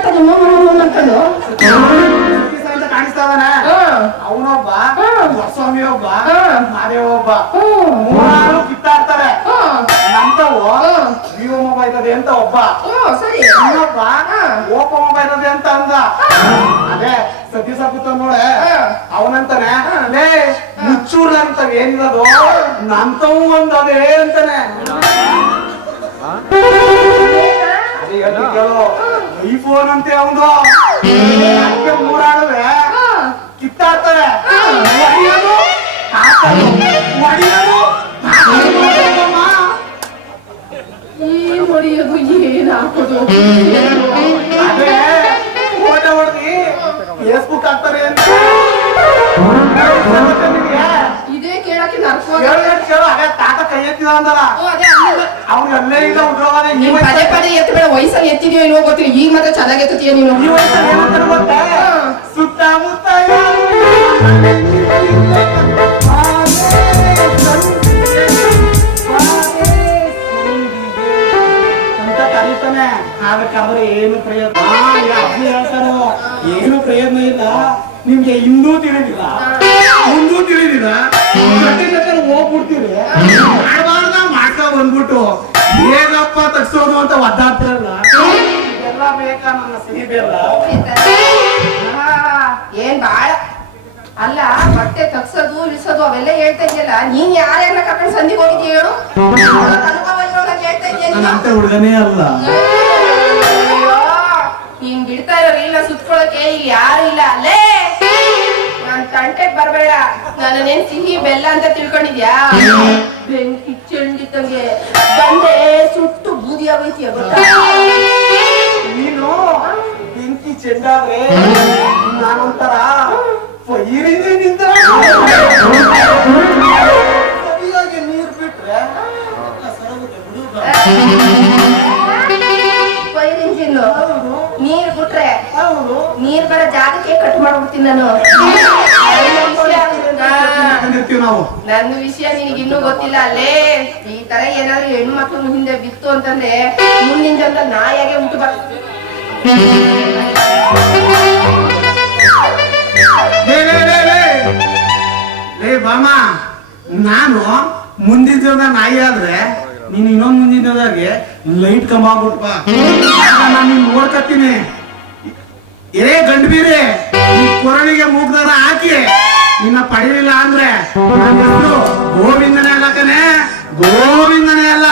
ಮಾಡ್ತಾನೆ ಅನ್ಕೊಂಡು ಕಾಣಿಸ್ತಾವನ ಅವನೊಬ್ಬ ಸ್ವಾಮಿ ಒಬ್ಬ ಮಾದೇವ ಒಬ್ಬ ಮೂರು ಕಿತ್ತಾಡ್ತಾರೆ ನಮ್ತವು ವಿವೋ ಮೊಬೈಲ್ ಅದೇ ಅಂತ ಒಬ್ಬ ಇನ್ನೊಬ್ಬ ಓಪೋ ಮೊಬೈಲ್ ಅದೇ ಅಂತ ಅಂದ ಅದೇ ಸತಿ ಸಪುತ್ತ ನೋಡೆ ಅವನಂತಾನೆ ಲೇ ಮುಚ್ಚೂರ್ ಅಂತ ಏನಿರೋದು ನಮ್ತವು ಒಂದದೇ ಅಂತಾನೆ ಕೇಳು ಐಫೋನ್ ಅಂತೆ ಅವನು ಮೂರಾಡುವೆ ಕಿತ್ತಾಡ್ತಾರೆ ಹೊಡಿಯೋದು ಏನ್ ಹಾಕೋದು ಅದೇ ಫೋಟೋ ಹೊಡೆದಿ ಫೇಸ್ಬುಕ್ ಹಾಕ್ತಾರೆ ಅಂತ ಇದೇ ಕೇಳಕ್ಕೆ ಕೇಳು ಅದೇ ತಾತ ಕೈ ಎತ್ತಿದ ಅಂದಲ್ಲ ಅವ್ನು ಅಲ್ಲೇ ಈಗ ಉದ್ರೋಗದೆ ಪದೇ ಪದೇ ಎತ್ತಬೇಡ ವಯಸ್ಸಲ್ಲಿ ಎತ್ತಿದೆಯೋ ಇಲ್ವೋ ಗೊತ್ತಿಲ್ಲ ಈಗ ಮಾತ್ರ ಚೆನ್ನಾಗಿ ಎತ್ತತೀಯ ನೀನು ಈ ವಯಸ್ಸಲ್ಲಿ ಏನಂತ ಗೊತ್ತೇ ಸುತ್ತಮುತ್ತ ಅಂತ ಕರೀತಾನೆ ಅದಕ್ಕಾದ್ರೆ ಏನು ಪ್ರಯೋಜನ ಹೇಳ್ತಾನೆ ಏನು ಪ್ರಯೋಜನ ಇಲ್ಲ ನಿಮ್ಗೆ ಇನ್ನೂ ತಿಳಿದಿಲ್ಲ ಮುಂದೂ ತಿಳಿದಿಲ್ಲ ಹೋಗ್ಬಿಡ್ತೀರಿ ಮಾಡಬಾರ್ದ ಮಾಡ್ಕೊ ಬಂದ್ಬಿಟ್ಟು ಹೇಗಪ್ಪ ತಗ್ಸೋದು ಅಂತ ಒದ್ದಾಡ್ತಿರಲ್ಲ ಇದೆಲ್ಲ ಬೇಕಾ ನನ್ನ ಸಿಹಿದೆಲ್ಲ ಏನ್ ಬಾಳ ಅಲ್ಲ ಬಟ್ಟೆ ತಗ್ಸೋದು ಇಳಿಸೋದು ಅವೆಲ್ಲ ಹೇಳ್ತಾ ಇದೆಯಲ್ಲ ನೀನ್ ಯಾರ್ಯಾರ ಕರ್ಕೊಂಡು ಸಂಧಿಗೆ ಹೋಗಿದ್ದೀಯ ಹೇಳು ಅನುಭವ ಇರೋವಾಗ ಹೇಳ್ತಾ ಇದೆಯಾ ಹುಡುಗನೇ ಅಲ್ಲ ನೀನ್ ಬಿಡ್ತಾ ಇರೋ ರೀಲ್ನ ಸುತ್ಕೊಳಕ್ಕೆ ಇಲ್ಲಿ ಯಾರು ಇಲ್ಲ ಅಲ್ಲೇ ನಾನ್ ತಂಟೆಗ್ ಬರ್ಬೇಡ ನಾನೇನ್ ಸಿಹಿ ಬೆಲ್ಲ ಅಂತ ತಿಳ್ಕೊಂಡಿದ್ಯಾ ಬೆಂಕಿ ಚೆಂಡಿತ್ತಂಗೆ ಬಂದೆ ಸುಟ್ಟು ಬೂದಿ ಆಗೋಯ್ತೀಯ ಗೊತ್ತಾ ನೀನು ಬೆಂಕಿ ಚೆಂಡಾದ್ರೆ ನಾನೊಂಥರ ಫೈರಿಂಜಿನಿಂದ ಸರಿಯಾಗಿ ನೀರ್ ಬಿಟ್ರೆ ಫೈರ್ ಇಂಜಿನ್ ನೀರ್ ಬಿಟ್ರೆ ನೀರ್ ಬರೋ ಜಾಗಕ್ಕೆ ಕಟ್ ಮಾಡ್ಬಿಡ್ತೀನಿ ನಾನು ನನ್ನ ವಿಷಯ ನಿನಗೆ ಇನ್ನೂ ಗೊತ್ತಿಲ್ಲ ಅಲ್ಲೇ ಈ ತರ ಏನಾದ್ರು ಹೆಣ್ಮಕ್ಳು ಹಿಂದೆ ಬಿತ್ತು ಅಂತಂದ್ರೆ ಮುಂದಿನ ಜನ ನಾಯಾಗೆ ಉಂಟು ಬರ್ತದೆ ಬಾಮ ನಾನು ಮುಂದಿನ ಜನ ನಾಯಿ ಆದ್ರೆ ನೀನು ಇನ್ನೊಂದ್ ಮುಂದಿನ ಜೊತೆಗೆ ಲೈಟ್ ಕಂಬ ಆಗ್ಬಿಟ್ಪ ನಾನು ನೋಡ್ಕತ್ತೀನಿ ಏ ಗಂಡು ಬೀರಿ ಕೊರಳಿಗೆ ಮೂಗ್ದಾರ ಹಾಕಿ ನಿನ್ನ ಪಡೆಯಲಿಲ್ಲ ಅಂದ್ರೆ ಗೋವಿಂದನೇ ಅಲ್ಲ ಕಣೆ ಗೋವಿಂದನೇ ಅಲ್ಲ